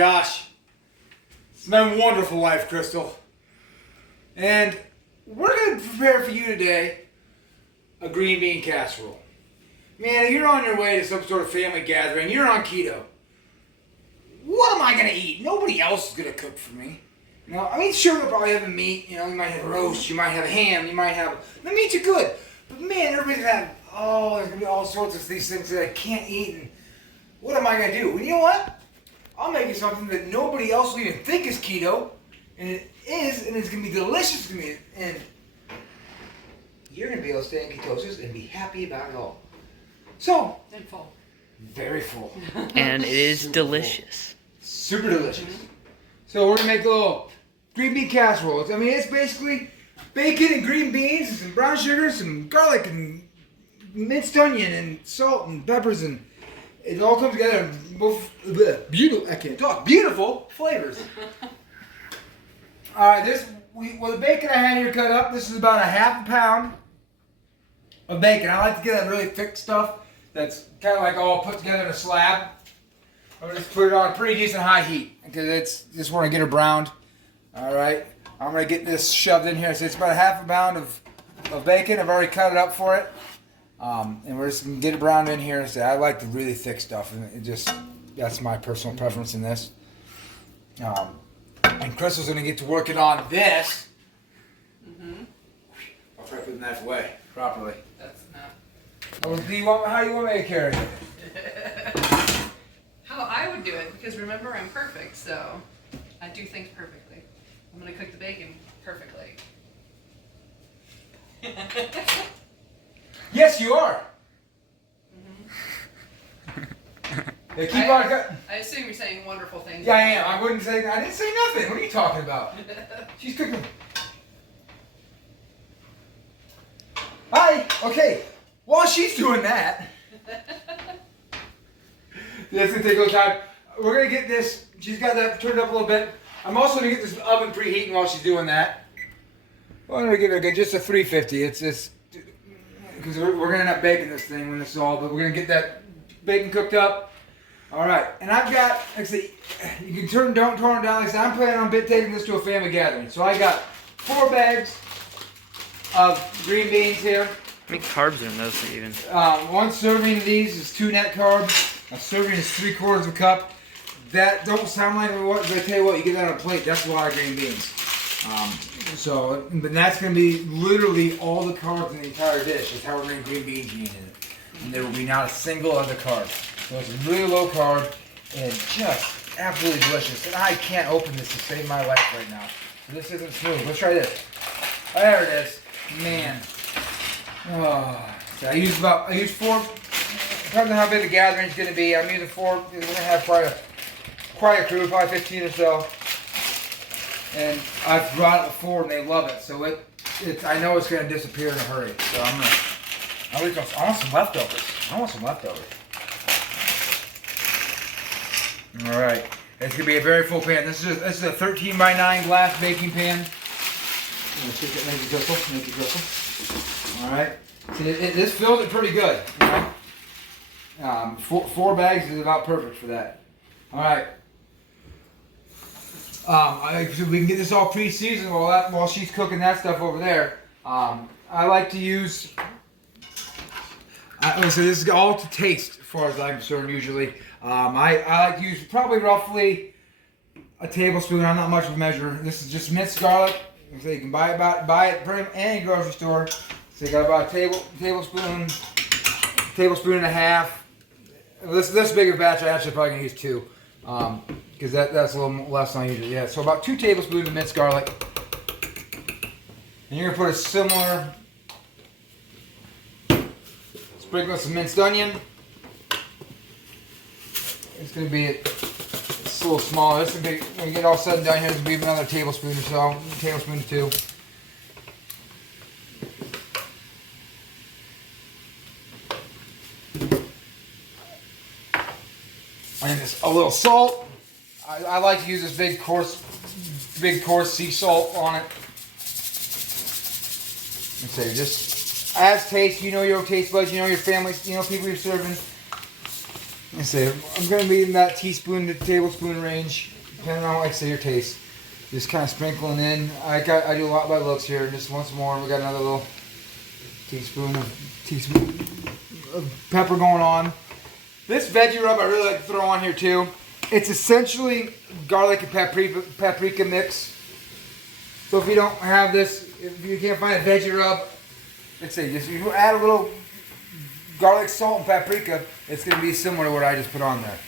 Josh. It's my wonderful wife, Crystal. And we're going to prepare for you today a green bean casserole. Man, you're on your way to some sort of family gathering. You're on keto. What am I going to eat? Nobody else is going to cook for me. You know, I mean, sure, they'll probably have a meat. You know, you might have a roast. You might have a ham. You might have... The meats are good. But man, everybody's going to have... Oh, there's going to be all sorts of these things that I can't eat. And what am I going to do? Well, you know what? I'll make you something that nobody else will even think is keto. And it is, and it's going to be delicious to me. And you're going to be able to stay in ketosis and be happy about it all. So... And full. Very full. And it is delicious. Super delicious. Mm-hmm. So we're going to make a little green bean casserole. I mean, it's basically bacon and green beans and some brown sugar, some garlic and minced onion and salt and peppers, and it all comes together in beautiful, I can't talk, beautiful flavors. Alright, the bacon I had here cut up, this is about a half a pound of bacon. I like to get that really thick stuff that's kind of like all put together in a slab. I'm going to just put it on a pretty decent high heat because it's just want to get it browned. Alright, I'm going to get this shoved in here. So it's about a half a pound of bacon. I've already cut it up for it. And we're just going to get it browned in here. So I like the really thick stuff. And that's my personal preference in this. And Crystal's going to get to working on this. Mm-hmm. I'll try putting that away properly. That's not... How do you want me to carry it? How I would do it, because remember, I'm perfect, so I do things perfectly. I'm going to cook the bacon perfectly. Yes, you are. Mm-hmm. Yeah, keep on cutting. I assume you're saying wonderful things. Yeah, I am. I didn't say nothing. What are you talking about? She's cooking. Hi. Okay. While she's doing that, that's gonna take a little time. We're gonna get this. She's got that turned up a little bit. I'm also gonna get this oven preheating while she's doing that. Well, I'm gonna give it just a 350. It's just because we're gonna end up baking this thing when this is all. But we're gonna get that bacon cooked up. All right. And I've got. Like I say, you can turn it down. Like I said, I'm planning on taking this to a family gathering. So I got 4 bags of green beans here. How many carbs are in those even? 1 serving of these is 2 net carbs. A serving is 3/4 of a cup. That don't sound like what, but I tell you what, you get that on a plate, that's a lot of green beans. But that's going to be literally all the carbs in the entire dish. Is how many green beans you need in it. And there will be not a single other carb. So it's really low carb and just absolutely delicious. And I can't open this to save my life right now. So this isn't smooth. Let's try this. There it is. Man. Oh, so I use 4. Depending on how big the gathering's going to be, I'm using 4. We're going to have quite a crew, probably 15 or so. And I've brought it before, and they love it. So I know it's going to disappear in a hurry. So I want some leftovers. All right, it's going to be a very full pan. This is a 13 by 9 glass baking pan. I'm going to take that, make it crystal. All right. See, this fills it pretty good. You know? 4 bags is about perfect for that. All right. So we can get this all pre-seasoned while she's cooking that stuff over there. I like to use. So this is all to taste, as far as I'm concerned. Usually, I like to use probably roughly a tablespoon. I'm not much of a measure. This is just minced garlic. So you can buy it from any grocery store. So you got about a tablespoon and a half. This big of a batch, I actually probably gonna use 2, because that's a little less than I usually. Yeah, so about 2 tablespoons of minced garlic, and you're gonna put a similar sprinkle of some minced onion. It's gonna be it's a little smaller. This is gonna be, when you get all said and done here, it's gonna be another tablespoon or so, tablespoon to 2. And a little salt. I like to use this big coarse sea salt on it. And so just as taste, you know your taste buds, you know your family, you know people you're serving. I say I'm gonna be in that teaspoon to tablespoon range, depending on like say your taste. Just kind of sprinkling in. I do a lot by looks here. Just once more, we got another little teaspoon of pepper going on. This veggie rub I really like to throw on here too. It's essentially garlic and paprika mix. So if you don't have this, if you can't find a veggie rub, let's say just you add a little garlic, salt, and paprika. It's going to be similar to what I just put on there.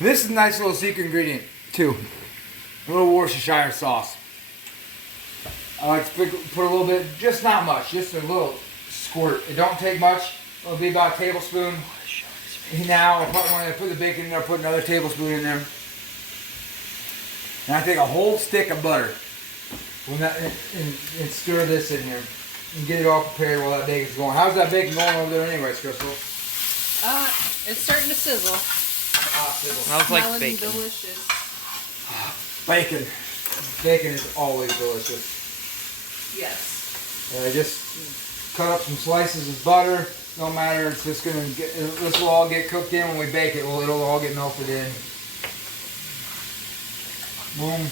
This is a nice little secret ingredient too. A little Worcestershire sauce. I like to put a little bit, just not much, just a little squirt. It don't take much. It'll be about a tablespoon. Now, when I put the bacon in there, I'll put another tablespoon in there. And I take a whole stick of butter and stir this in here. And get it all prepared while that bacon's going. How's that bacon going over there anyways, Crystal? It's starting to sizzle. Smells like Smelling bacon. delicious. Bacon. Bacon is always delicious. Yes. I just cut up some slices of butter. No matter, it's just gonna get. This will all get cooked in when we bake it. Well, it'll all get melted in. Boom.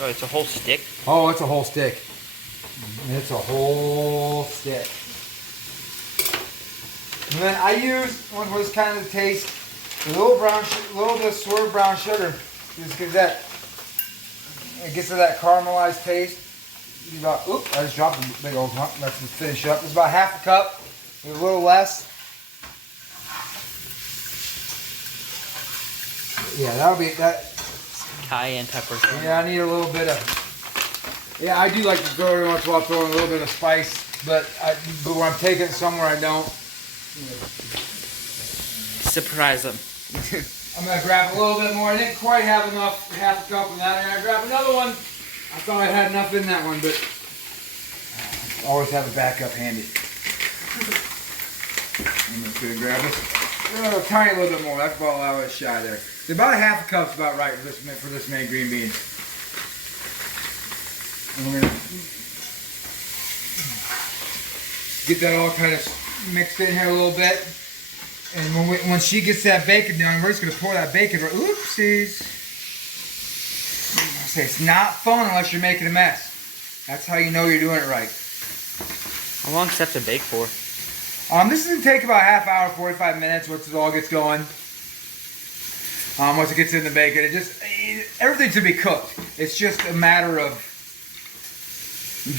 Oh, it's a whole stick? Oh, it's a whole stick. It's a whole stick. And then I use, what was kind of the taste, a little bit of swerve brown sugar. Just gives that, it gets to that caramelized taste. About, oops, I just dropped a big old hump. Let's just finish up. It's about half a cup, a little less. Yeah, that'll be that. Cayenne pepper. Yeah, I need a little bit of. Yeah, I do like to throw every once in a while, throw in a little bit of spice, but when I'm taking it somewhere, I don't. Surprise them. I'm gonna grab a little bit more. I didn't quite have enough, half a cup of that. And I grab another one. I thought I had enough in that one, but always have a backup handy. I'm just gonna grab this. A tiny little bit more. That's about all I was shy there. About a half a cup's about right for this many green beans. And we're gonna get that all kind of mixed in here a little bit. And when she gets that bacon done, we're just gonna pour that bacon. Oopsies. I say it's not fun unless you're making a mess. That's how you know you're doing it right. How long does it have to bake for? This is gonna take about a half hour, 45 minutes once it all gets going. Once it gets in the bacon, everything should be cooked. It's just a matter of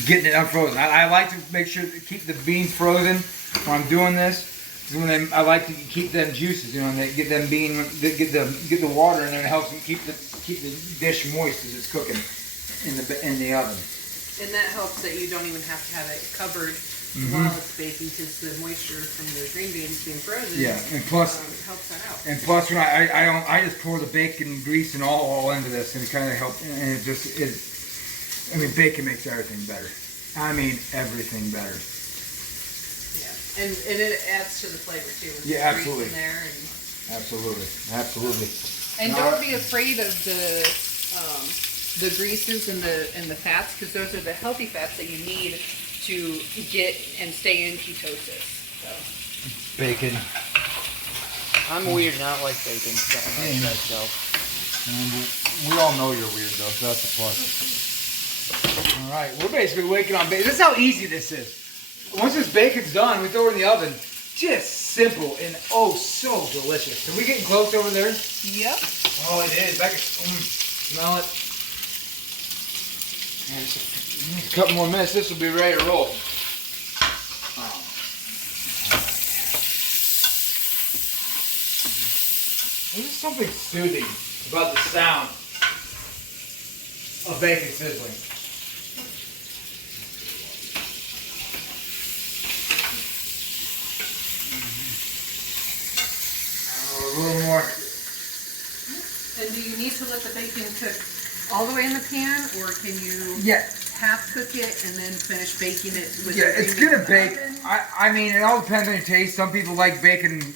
getting it unfrozen. I like to make sure to keep the beans frozen when I'm doing this. I like to keep them juices, and they get them get the water in there, and it helps them keep the dish moist as it's cooking in the oven. And that helps that you don't even have to have it covered while it's baking, because the moisture from the green beans being frozen. Yeah, and plus helps that out. And plus, when I just pour the bacon grease and all into this, and it kind of helps. And I mean, bacon makes everything better. I mean, everything better. Yeah, and it adds to the flavor too. With Yeah, the grease absolutely. In there Absolutely. and don't be afraid of the greases and the fats, because those are the healthy fats that you need to get and stay in ketosis. So. Bacon. I'm weird and I don't like bacon, so I don't like that stuff. We all know you're weird though, so that's a plus. All right, we're basically waking on bacon. This is how easy this is. Once this bacon's done, we throw it in the oven. Just simple and oh so delicious. Are we getting close over there? Yep. Oh, it is. I can smell it. And a couple more minutes, this will be ready to roll. There's something soothing about the sound of bacon sizzling. A little more. And do you need to let the bacon cook all the way in the pan, or can you half cook it and then finish baking it with the it's gonna bake. oven? I mean, it all depends on your taste. Some people like bacon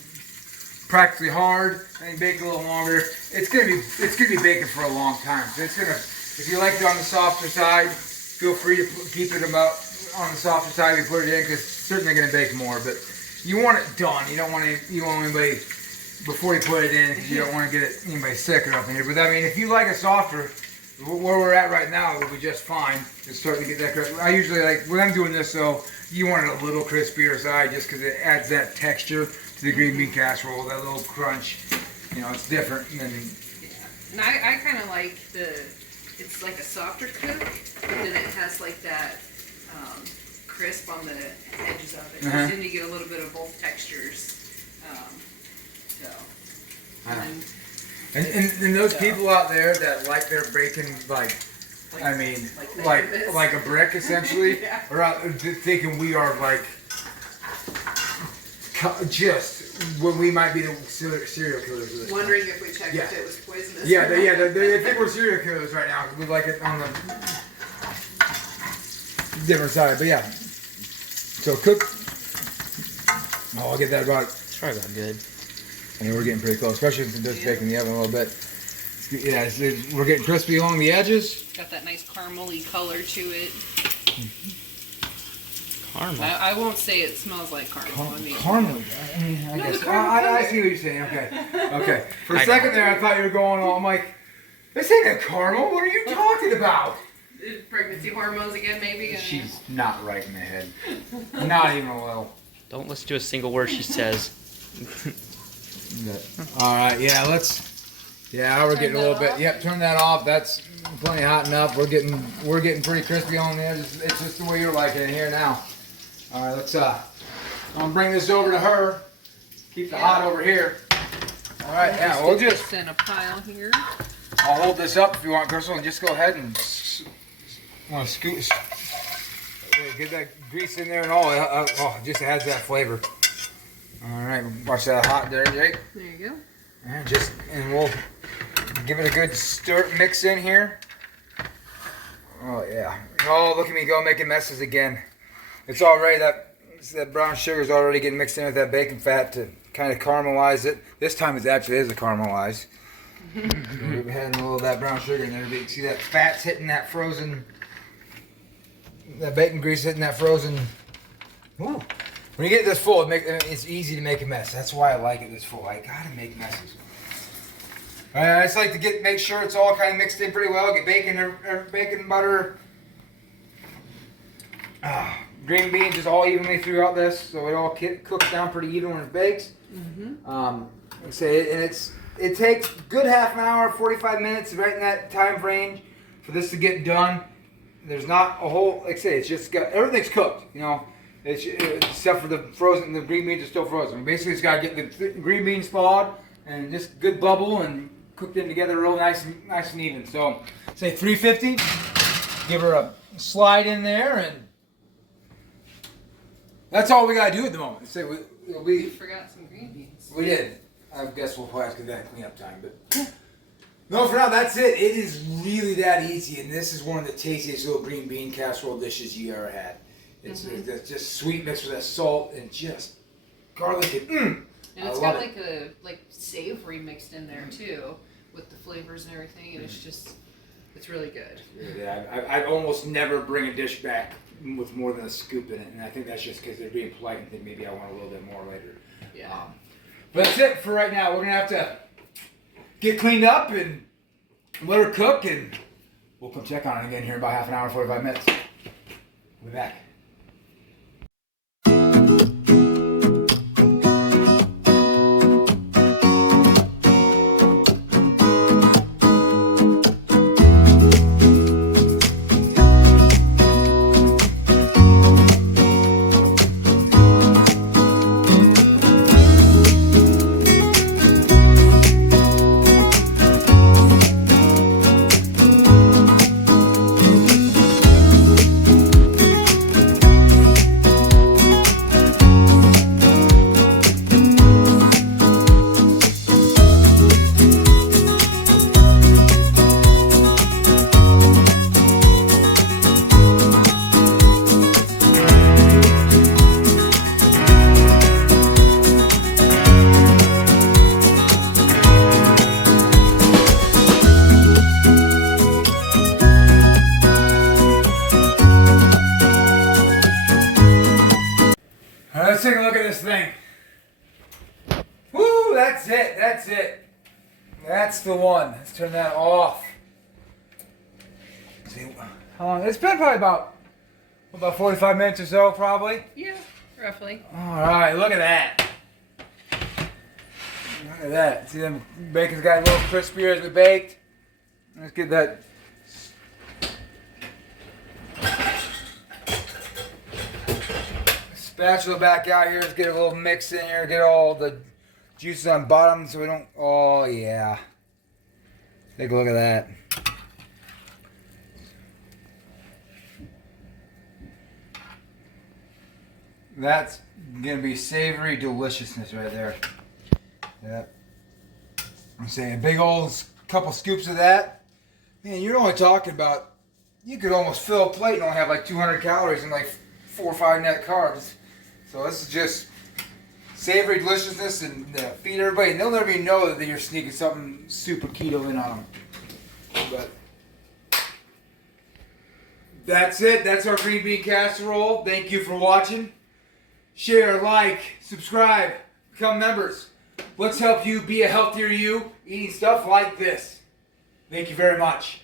practically hard, and bake a little longer. It's gonna be baking for a long time. So it's gonna, if you like it on the softer side, feel free to keep it about on the softer side. We put it in because it's certainly going to bake more, but you want it done. You don't want anybody before you put it in because you don't want to get anybody sick or nothing here. But I mean, if you like it softer, where we're at right now, it'll be just fine. It's starting to get that crisp. I usually like when I'm doing this, so you want it a little crispier side just because it adds that texture to the green bean casserole, that little crunch. You know, it's different than. And I kind of like it's like a softer cook, but then it has like that crisp on the edges of it. Uh-huh. Then you get a little bit of both textures. And those people out there that like their bacon like a brick essentially, Yeah. are out thinking we are like just when we might be the serial killers of this. Wondering if we checked Yeah. if it was poisonous. Yeah, they think we're serial killers right now. We like it on the different side, but yeah. So cook. Oh, I'll get that about. It's probably about good. And we're getting pretty close, especially since it does bake in the oven a little bit. Yeah, we're getting crispy along the edges. Got that nice caramely color to it. Caramel. I won't say it smells like caramel. Caramel. I guess. I see what you're saying. Okay. For a second there, I thought you were going on. I'm like, this ain't a caramel. What are you talking about? Pregnancy hormones again, maybe? She's not right in the head. Not even a little. Don't listen to a single word she says. All right. Yeah. We're getting a little bit. Yep. Turn that off. That's plenty hot enough. We're getting pretty crispy on the edges. It's just the way you're liking it here now. All right. Let's. I'm gonna bring this over to her. Keep the hot over here. All right. Yeah. We'll just. In a pile here. I'll hold this up if you want, Crystal, and just go ahead and want to scoot. Get that grease in there and all. It just adds that flavor. All right, watch that hot there, Jake. There you go. And we'll give it a good stir, mix in here. Oh yeah. Oh, look at me go making messes again. It's already that brown sugar's already getting mixed in with that bacon fat to kind of caramelize it. This time it actually is a caramelized. So we're adding a little of that brown sugar in there. You can see that fat's hitting that frozen. That bacon grease hitting that frozen. Ooh. When you get this full, it's easy to make a mess. That's why I like it this full. I gotta make messes. I just like to make sure it's all kind of mixed in pretty well. Get bacon, butter, green beans just all evenly throughout this, so it all cooks down pretty even when it bakes. It takes good half an hour, 45 minutes, right in that time range, for this to get done. There's not a whole, like I say, it's just got everything's cooked, you know. Except for the green beans are still frozen. Basically, it's got to get the green beans thawed and just good bubble and cook them together real nice and even. So, say 350. Give her a slide in there, and that's all we got to do at the moment. Say We forgot some green beans. we did. I guess we'll probably have to do that cleanup time, but. No, for now, that's it. It is really that easy, and this is one of the tastiest little green bean casserole dishes you ever had. It's just sweet mixed with that salt and just garlic and And it's got like a savory mixed in there too, with the flavors and everything, and it's really good. Yeah, I almost never bring a dish back with more than a scoop in it, and I think that's just because they're being polite and think maybe I want a little bit more later. Yeah. But that's it for right now. We're gonna have to get cleaned up and let her cook, and we'll come check on it again here in about half an hour, 45 minutes. We'll be back. that's it. That's it. That's the one. Let's turn that off. See, how long? It's been probably about 45 minutes or so, probably. Yeah, roughly. All right, look at that. Look at that. See, them bacon's got a little crispier as we baked. Let's get that. Spatula back out here. Let's get a little mix in here. Get all the juices on bottom so we don't. Oh yeah. Take a look at that. That's gonna be savory deliciousness right there. Yep. I'm saying a big old couple scoops of that. Man, you're only talking about. You could almost fill a plate and only have like 200 calories and like 4 or 5 net carbs. So this is just savory deliciousness and feed everybody. And they'll never even know that you're sneaking something super keto in on them. But that's it. That's our green bean casserole. Thank you for watching. Share, like, subscribe, become members. Let's help you be a healthier you eating stuff like this. Thank you very much.